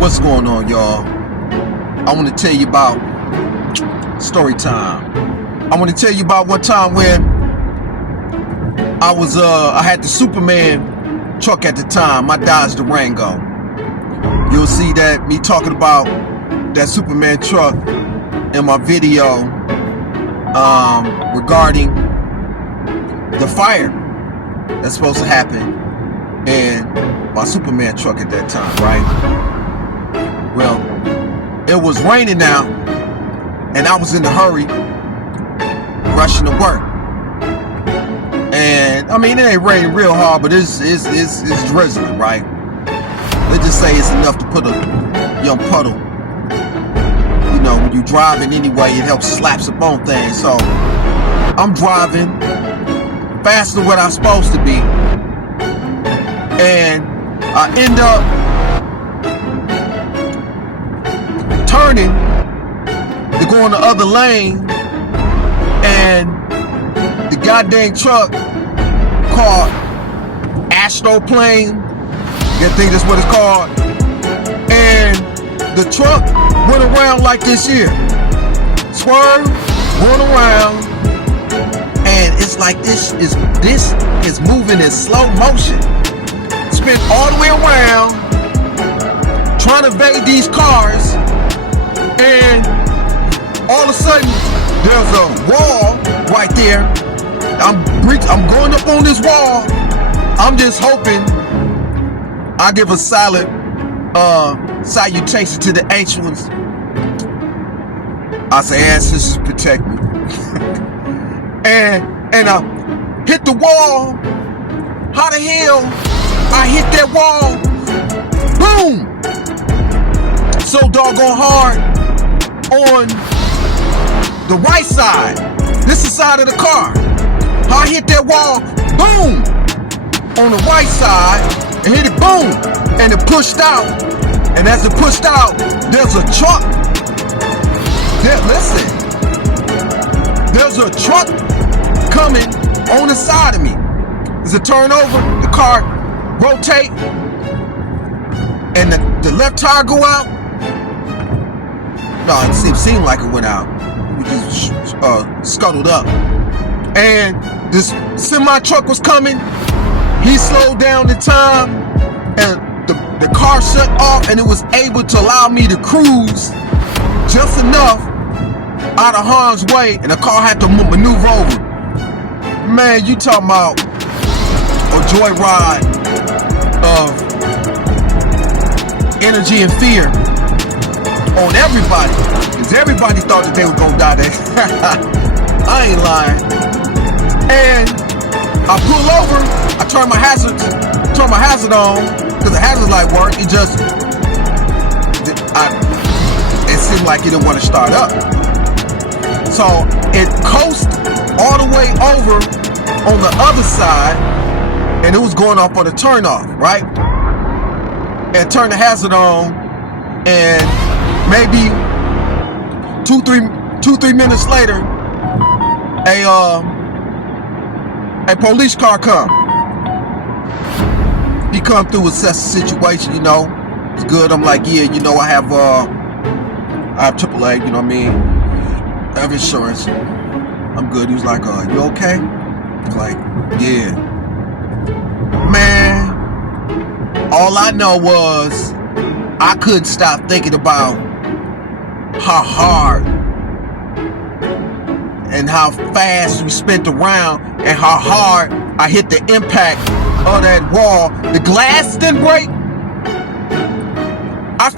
What's going on, y'all? I want to tell you about story time. I want to tell you about one time when I had the Superman truck at the time, my Dodge Durango. You'll see that me talking about that Superman truck in my video regarding the fire that's supposed to happen in my Superman truck at that time, right? Well, it was raining now, and I was in a hurry, rushing to work. And I mean, it ain't raining real hard, but it's drizzling, right? Let's just say it's enough to put a young puddle. You know, when you driving anyway, it helps slaps up on things. So I'm driving faster than what I'm supposed to be, and I end up turning to go in the other lane, and the goddamn truck called Astroplane, I think that's what it's called, and the truck went around like this here, swerved, went around, and it's like this is moving in slow motion, spin all the way around, trying to evade these cars. And all of a sudden, there's a wall right there. I'm going up on this wall. I'm just hoping I give a silent salutation to the ancient ones. I say, ancestors protect me. and I hit the wall. How the hell I hit that wall? Boom! So doggone hard. On the right side, this is the side of the car. I hit that wall, boom, on the right side, and hit it, boom, and it pushed out. And as it pushed out, there's a truck. Listen, there's a truck coming on the side of me. As it turned over, the car rotate, and the left tire go out. No, it seemed like it went out. We just scuttled up. And this semi truck was coming. He slowed down the time, and the car shut off, and it was able to allow me to cruise just enough out of harm's way, and the car had to maneuver over. Man, you talking about a joyride of energy and fear on everybody, because everybody thought that they were gonna die there. I ain't lying. And I pull over, I turn my hazard on, because the hazard light worked. It seemed like it didn't want to start up. So it coasted all the way over on the other side, and it was going off on a turn off, right? And turned the hazard on, and maybe 2-3 minutes later, a police car come. He come through, assess the situation, you know. It's good. I'm like, yeah, you know, I have AAA, you know what I mean? I have insurance. I'm good. He was like, you okay? I was like, yeah. Man, all I know was I couldn't stop thinking about how hard and how fast we spent around, and how hard I hit the impact of that wall. The glass didn't break. I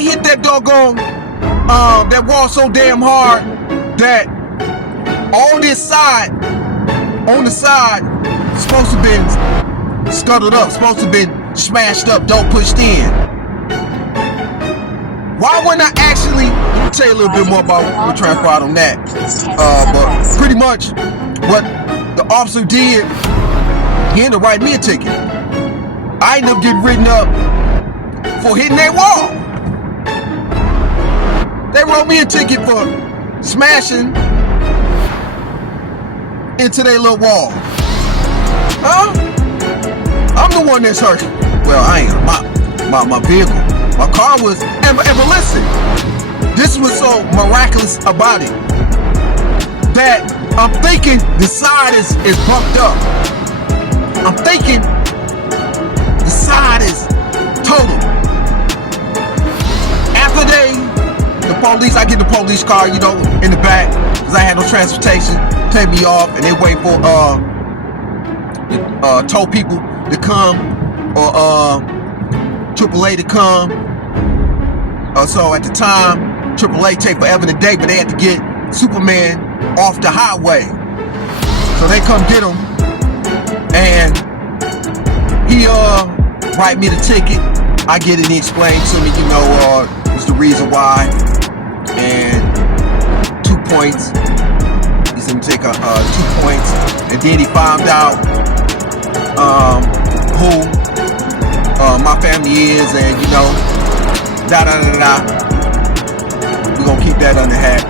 hit that doggone that wall so damn hard that on the side supposed to have been scuttled up, supposed to have been smashed up, don't pushed in. Why wouldn't I actually, let me tell you a little bit more about what transpired on that. But pretty much what the officer did, he ended up writing me a ticket. I ended up getting written up for hitting that wall. They wrote me a ticket for smashing into their little wall. Huh? I'm the one that's hurt. Well, I ain't. My vehicle. My car was, but listen, this was so miraculous about it that I'm thinking the side is bumped up. I'm thinking the side is total. After the police, I get the police car, you know, in the back, because I had no transportation, take me off, and they wait for tow people to come, or AAA to come. So at the time, AAA take forever to day, but they had to get Superman off the highway. So they come get him, and he write me the ticket. I get it, and he explained to me, you know, it's the reason why, and 2 points. He said take 2 points, and then he found out who my family is, and you know, we're gonna keep that under hat.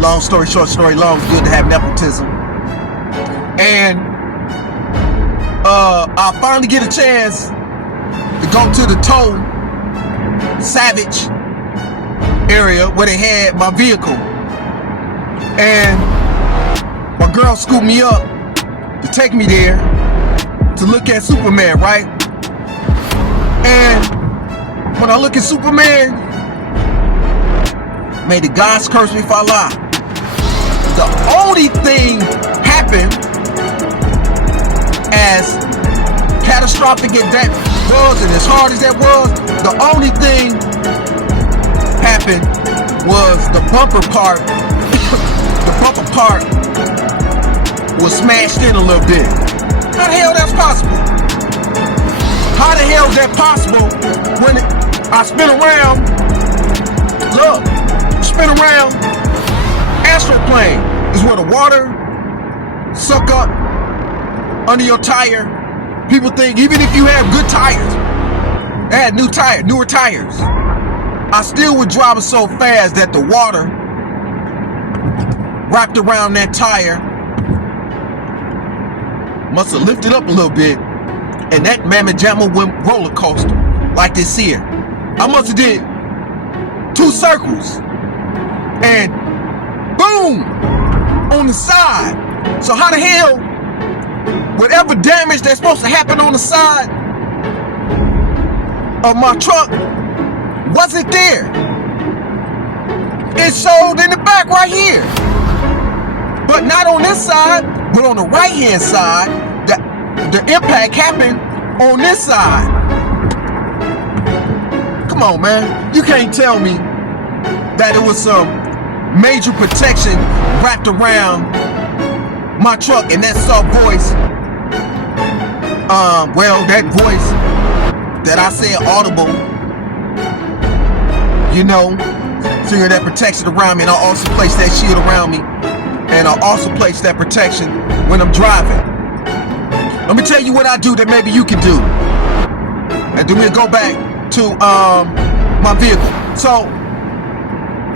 Long story short, story long, it's good to have nepotism. And I finally get a chance to go to the tow Savage area where they had my vehicle. And my girl scooped me up to take me there to look at Superman, right? And when I look at Superman, may the gods curse me if I lie, the only thing happened, as catastrophic as that was and as hard as that was, the only thing happened was the bumper part. The bumper part was smashed in a little bit. How the hell that's possible? How the hell is that possible when I spin around? Look, spin around. Astroplane is where the water suck up under your tire. People think even if you have good tires, I had newer tires, I still was driving so fast that the water wrapped around that tire, must have lifted up a little bit, and that mamma jamma went roller coaster like this here. I must have did 2 circles, and boom, on the side. So how the hell, whatever damage that's supposed to happen on the side of my truck wasn't there. It showed in the back right here, but not on this side, but on the right hand side. The impact happened on this side. Come on, man, you can't tell me that it was some major protection wrapped around my truck and that soft voice. Well, that voice that I said audible, you know, figure that protection around me, and I'll also place that shield around me, and I'll also place that protection when I'm driving. Let me tell you what I do that maybe you can do, and then we'll go back to my vehicle. So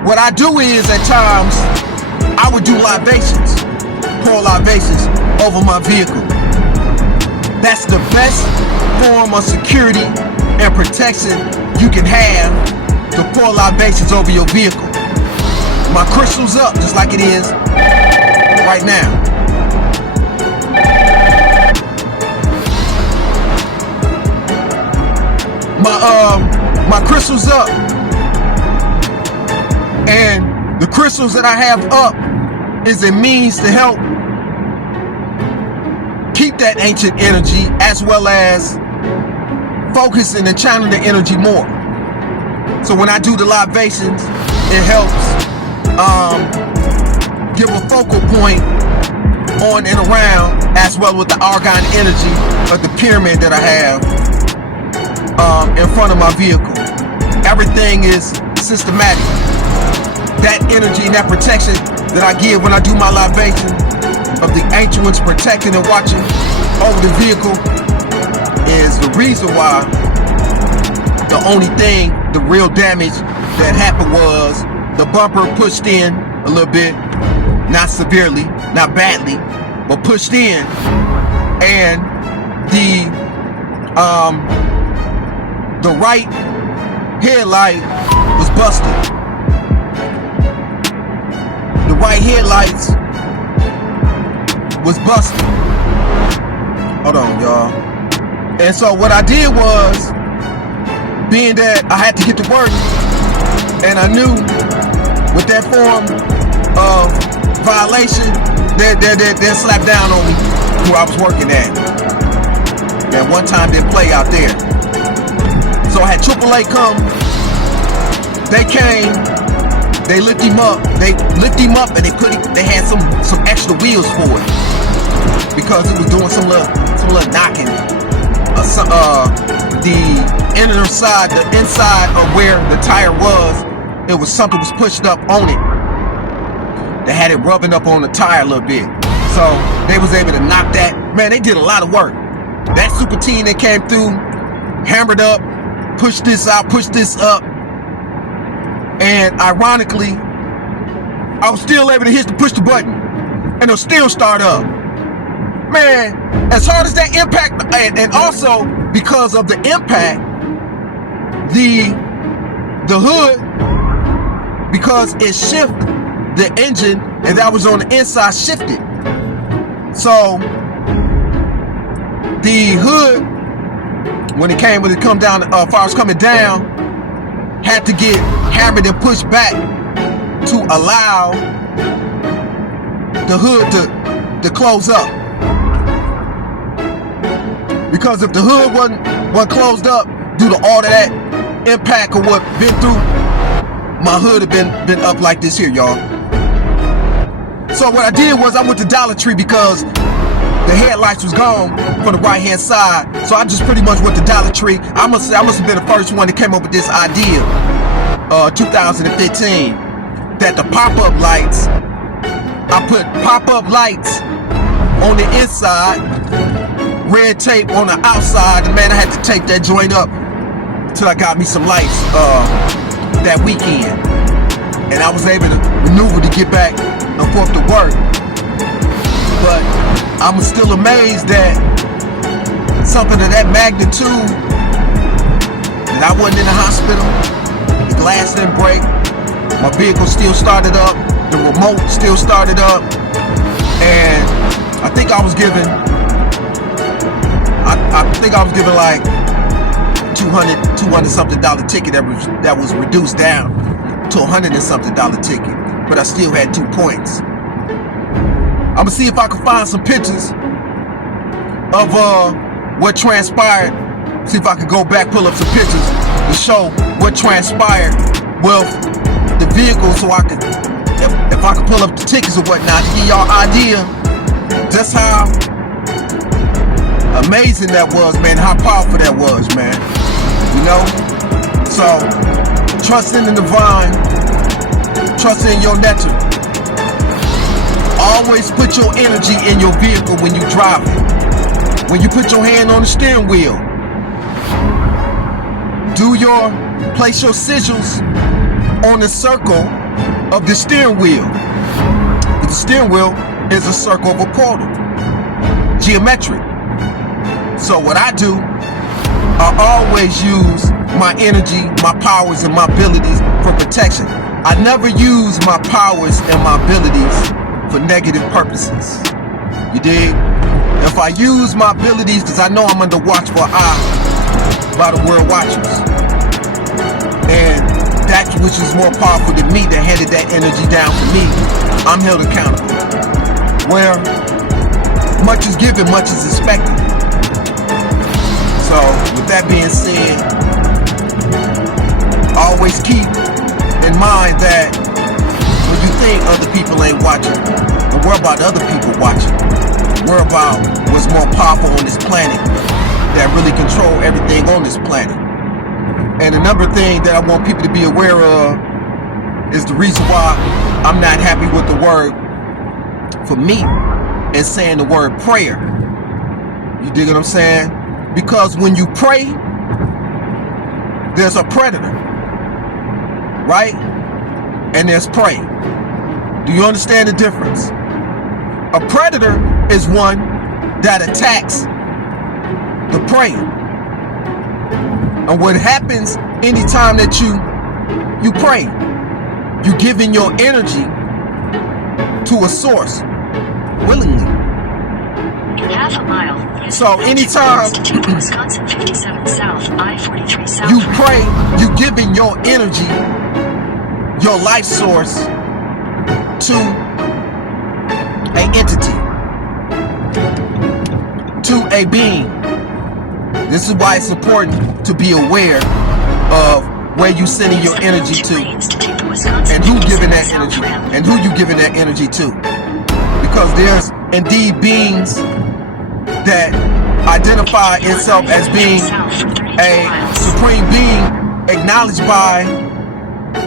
what I do is, at times, I would do libations, pour libations over my vehicle. That's the best form of security and protection you can have, to pour libations over your vehicle. My crystal's up just like it is right now. My crystal's up, and the crystals that I have up is a means to help keep that ancient energy, as well as focusing and channeling the energy more. So when I do the libations, it helps give a focal point on and around, as well with the argon energy of the pyramid that I have in front of my vehicle. Everything is systematic. That energy and that protection that I give when I do my libation of the ancient ones protecting and watching over the vehicle is the reason why the only thing, the real damage that happened was the bumper pushed in a little bit, not severely, not badly, but pushed in, and the right headlight was busted. The right headlights was busted. Hold on, y'all. And so what I did was, being that I had to get to work, and I knew with that form of violation, they'll slap down on me where I was working at. That one time they play out there. So I had AAA come. They came. They lift him up. They lift him up, and they had some extra wheels for it because it was doing some little knocking. The inner side, the inside of where the tire was, it was something was pushed up on it. They had it rubbing up on the tire a little bit. So they was able to knock that. Man, they did a lot of work. That super team that came through, hammered up, pushed this out, pushed this up. And ironically, I was still able to push the button, and it'll still start up. Man, as hard as that impact, and also because of the impact, the hood, because it shifted the engine, and that was on the inside, shifted. So the hood, when it come down, as far as coming down, had to get hammered and pushed back to allow the hood to close up. Because if the hood wasn't closed up due to all of that impact of what been through, my hood had been up like this here, y'all. So what I did was I went to Dollar Tree because the headlights was gone from the right hand side. So I just pretty much went to Dollar Tree. I must have been the first one that came up with this idea, 2015, that the pop-up lights, I put pop-up lights on the inside, red tape on the outside. And man, I had to tape that joint up till I got me some lights that weekend. And I was able to maneuver to get back and forth to work. But I'm still amazed that something of that magnitude, that I wasn't in the hospital, the glass didn't break, my vehicle still started up, the remote still started up, and I think I was given like $200 something dollar ticket that was reduced down to $100 and something dollar ticket, but I still had 2 points. I'm gonna see if I can find some pictures of what transpired. See if I can go back, pull up some pictures to show what transpired with the vehicle, so I could, if I could pull up the tickets or whatnot, to give y'all an idea just how amazing that was, man, how powerful that was, man. You know? So, trust in the divine, trust in your nature. Always put your energy in your vehicle when you drive it. When you put your hand on the steering wheel, place your sigils on the circle of the steering wheel. The steering wheel is a circle of a portal, geometric. So what I do, I always use my energy, my powers, and my abilities for protection. I never use my powers and my abilities for negative purposes. You dig? If I use my abilities, because I know I'm under watchful eye by the world watchers, and that which is more powerful than me that handed that energy down for me, I'm held accountable. Where much is given, much is expected. So with that being said, always keep in mind that when you think other people ain't watching, don't worry about other people watching. Worry about what's more powerful on this planet that really control everything on this planet. And another thing that I want people to be aware of is the reason why I'm not happy with the word for me and saying the word prayer. You dig what I'm saying? Because when you pray, there's a predator, right? And there's prey. Do you understand the difference? A predator is one that attacks the prey. And what happens anytime that you pray, you giving your energy to a source willingly. In half a mile, so anytime Wisconsin 57 South, I-43 South, you pray, you giving your energy, your life source, to an entity, to a being. This is why it's important to be aware of where you sending your energy to, and who giving that energy, and who you giving that energy to. Because there's indeed beings that identify itself as being a supreme being, acknowledged by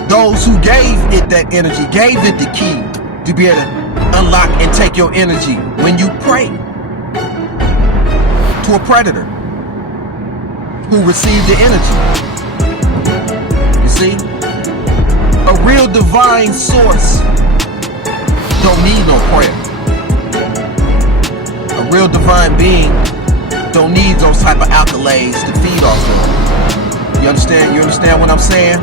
those who gave it that energy, gave it the key to be able to unlock and take your energy when you pray to a predator who received the energy. You see, a real divine source don't need no prayer. A real divine being don't need those type of accolades to feed off of. You understand? You understand what I'm saying?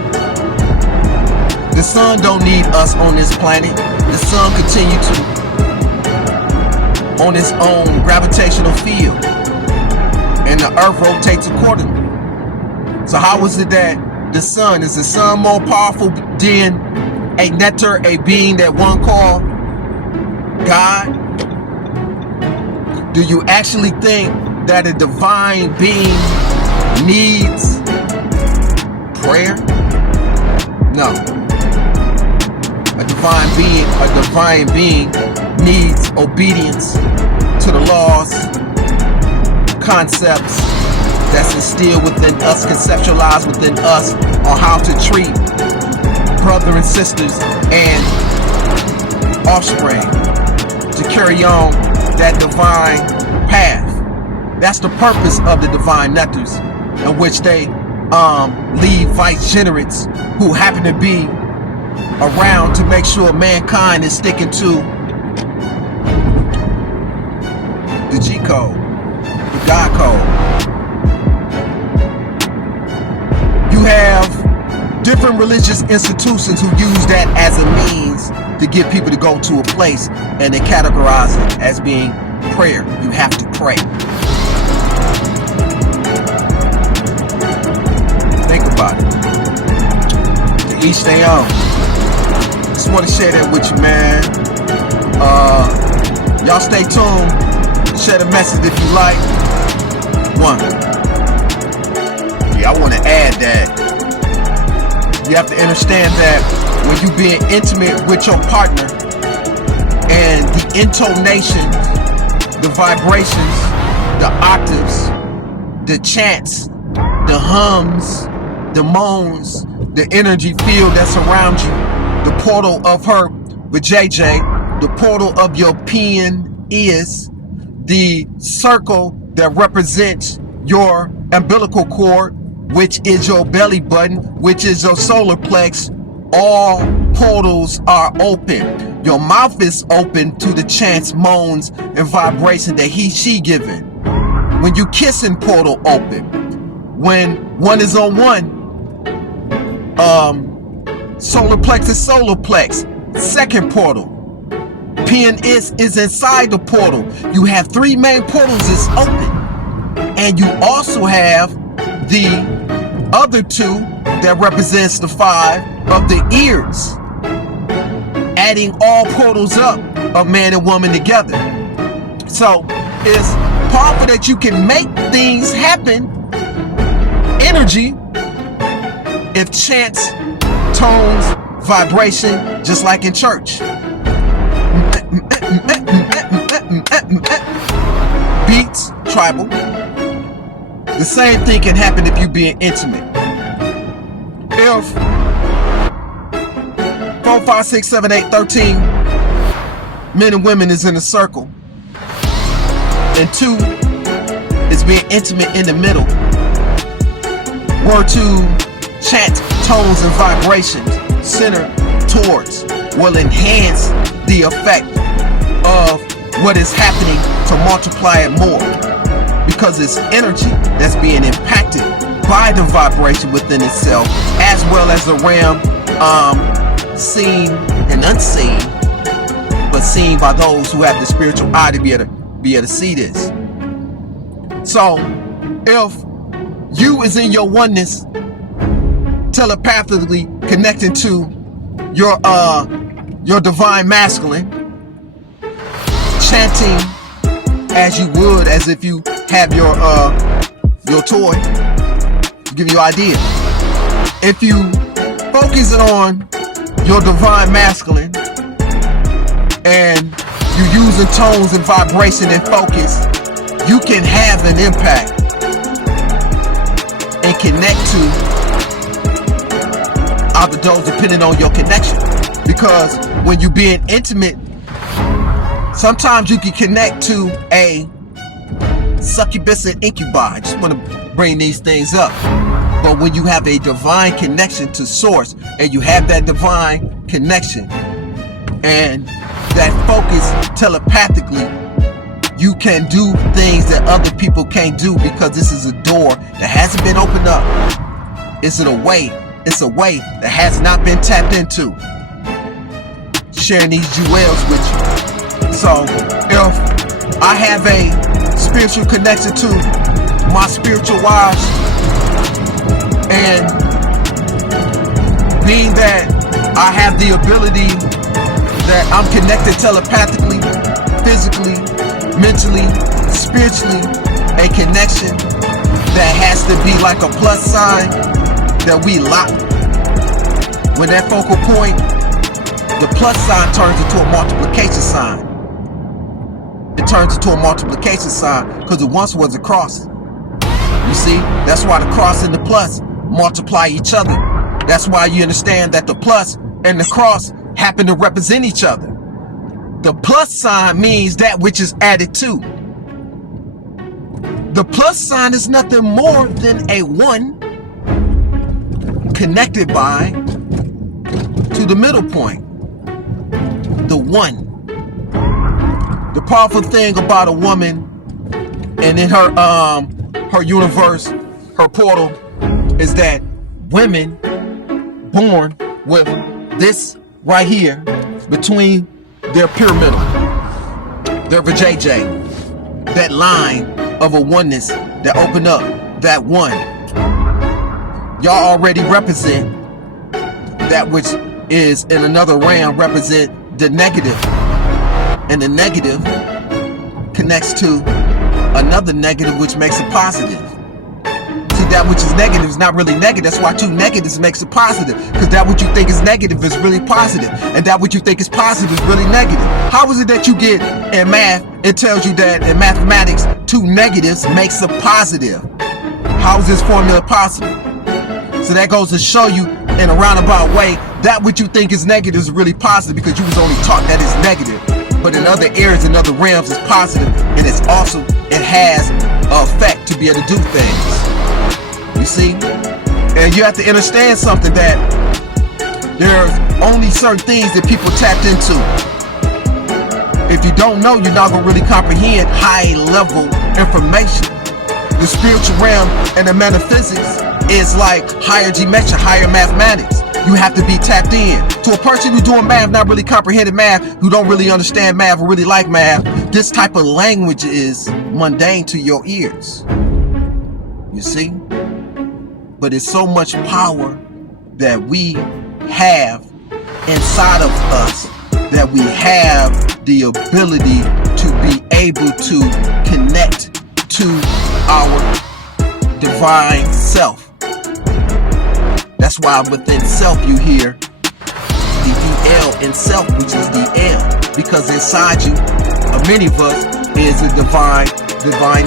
The sun don't need us on this planet. The sun continue to on its own gravitational field, and the earth rotates accordingly. So how is it that the sun, is the sun more powerful than a nectar, a being that one call God? Do you actually think that a divine being needs prayer? No. A divine being needs obedience to the laws, concepts that's instilled within us, conceptualized within us, on how to treat brother and sisters and offspring, to carry on that divine path. That's the purpose of the divine nectars, in which they lead vicegerents who happen to be around to make sure mankind is sticking to the G code, the God code. You have different religious institutions who use that as a means to get people to go to a place, and they categorize it as being prayer. You have to pray. Think about it. To each their own. Just want to share that with you, man. Y'all stay tuned. Share the message if you like. One. Yeah, I want to add that you have to understand that when you being intimate with your partner, and the intonations, the vibrations, the octaves, the chants, the hums, the moans, the energy field that's around you, the portal of her with JJ, the portal of your pen is the circle that represents your umbilical cord, which is your belly button, which is your solar plex. All portals are open. Your mouth is open to the chants, moans, and vibration that she giving. When you kissing, portal open. When one is on one, solar plex is solar plex. Second portal. Pen is inside the portal. You have three main portals is open. And you also have the other two that represents the five of the ears, adding all portals up of man and woman together. So it's powerful that you can make things happen, energy, if chants, tones, vibration, just like in church. Beats, tribal. The same thing can happen if you being intimate. If 4, 5, 6, 7, 8, 13 men and women is in a circle, and 2 is being intimate in the middle, were to chant tones and vibrations centered towards, will enhance the effect of what is happening to multiply it more, because it's energy that's being impacted by the vibration within itself, as well as the realm seen and unseen, but seen by those who have the spiritual eye to be able to see this. So if you is in your oneness, telepathically connecting to your divine masculine, chanting as you would as if you have your toy, to give you an idea. If you focus on your divine masculine and you using tones and vibration and focus, you can have an impact and connect to other those depending on your connection. Because when you being intimate, sometimes you can connect to a succubus and incubi. I just want to bring these things up. But when you have a divine connection to source, and you have that divine connection and that focus telepathically, you can do things that other people can't do, because this is a door that hasn't been opened up. It's a way that has not been tapped into. Sharing these jewels with you. So if I have a spiritual connection to my spiritual wives, and being that I have the ability that I'm connected telepathically, physically, mentally, spiritually, a connection that has to be like a plus sign that we lock. When that focal point, the plus sign turns into a multiplication sign. It turns into a multiplication sign because it once was a cross. You see, that's why the cross and the plus multiply each other. That's why you understand that the plus and the cross happen to represent each other. The plus sign means that which is added to. The plus sign is nothing more than a 1 connected by to the middle point. The 1. The powerful thing about a woman and in her universe, her portal, is that women born with this right here between their pyramidal, their vajayjay, that line of a oneness that open up that 1. Y'all already represent that which is in another realm, represent the negative, and the negative connects to another negative which makes it positive. See, that which is negative is not really negative. That's why 2 negatives makes it positive, because that what you think is negative is really positive, and that what you think is positive is really negative. How is it that you get in math, it tells you that in mathematics 2 negatives makes a positive? How is this formula possible? So that goes to show you in a roundabout way that what you think is negative is really positive, because you was only taught that it's negative. But in other areas, in other realms, it's positive, and it's also, it has an effect to be able to do things. You see? And you have to understand something, that there's only certain things that people tapped into. If you don't know, you're not going to really comprehend high level information. The spiritual realm and the metaphysics is like higher geometry, higher mathematics. You have to be tapped in. To a person who's doing math, not really comprehending math, who don't really understand math or really like math, this type of language is mundane to your ears. You see? But it's so much power that we have inside of us, that we have the ability to be able to connect to our divine self. That's why within self you hear the EL in self, which is the L, because inside you, many of us, is a divine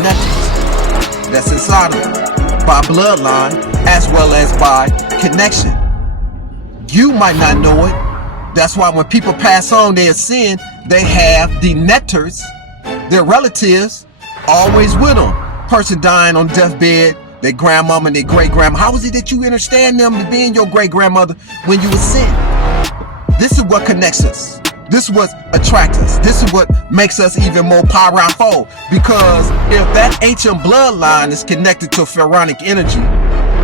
necklace that's inside of us, by bloodline as well as by connection. You might not know it. That's why when people pass on their sin, they have the nectars, their relatives, always with them. Person dying on deathbed, their grandmama and their great-grandma. How is it that you understand them to being your great-grandmother when you were sin? This is what connects us. This is what attracts us. This is what makes us even more powerful. Because if that ancient bloodline is connected to pharaonic energy,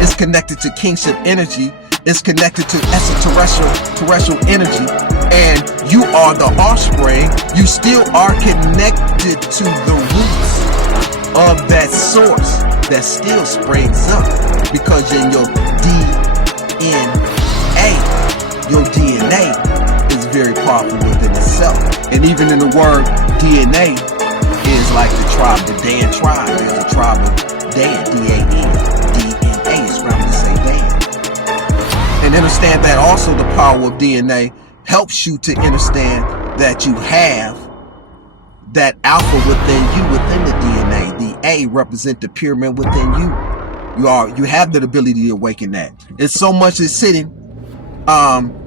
It's connected to kingship energy. It's connected to extraterrestrial energy. And you are the offspring. You still are connected to the roots of that source that still springs up, because in your DNA is very powerful within itself. And even in the word DNA is like the tribe, the Dan tribe. There's a tribe of Dan, D-A-N. DNA is grounded to say Dan. And understand that also the power of DNA helps you to understand that you have that alpha within you, within the DNA. The A represent the pyramid within you. You have the ability to awaken that. It's so much is sitting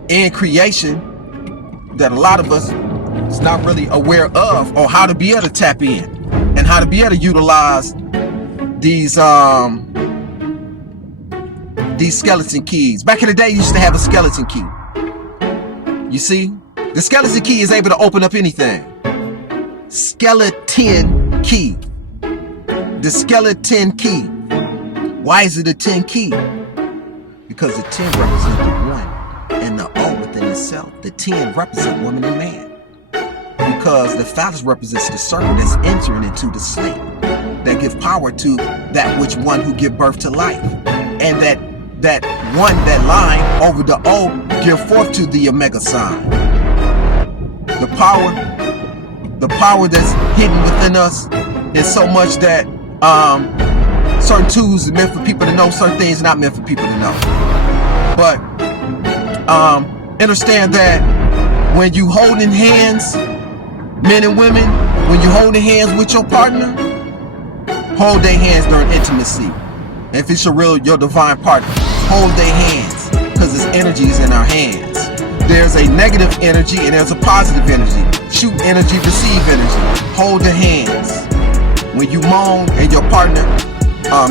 in creation that a lot of us is not really aware of, or how to be able to tap in and how to be able to utilize these skeleton keys. Back in the day, you used to have a skeleton key. You see, the skeleton key is able to open up anything. Skeleton key. The skeleton key. Why is it a 10 key? Because the 10 represents the 1 and the O within itself. The 10 represent woman and man. Because the phallus represents the circle that's entering into the sleep, that give power to that which one who give birth to life. And that one, that line over the O, give forth to the omega sign. The power that's hidden within us is so much that certain tools are meant for people to know, certain things are not meant for people to know. But understand that when you holding hands, men and women, when you holding hands with your partner, hold their hands during intimacy. And if it's your divine partner, hold their hands, because this energy is in our hands. There's a negative energy and there's a positive energy. Shoot energy, receive energy. Hold the hands. When you moan and your partner,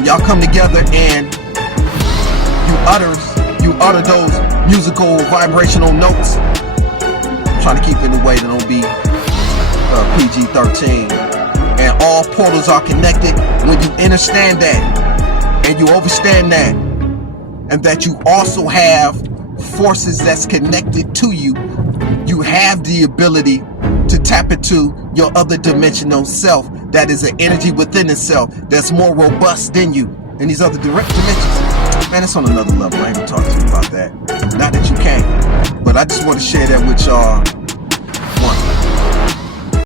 y'all come together and you utter those musical vibrational notes. I'm trying to keep it in a way that don't be PG-13. And all portals are connected. When you understand that and you understand that, and that you also have forces that's connected to you, you have the ability to tap into your other dimensional self, that is an energy within itself that's more robust than you in these other direct dimensions. Man, it's on another level. I ain't gonna talk to you about that. Not that you can't, but I just want to share that with y'all.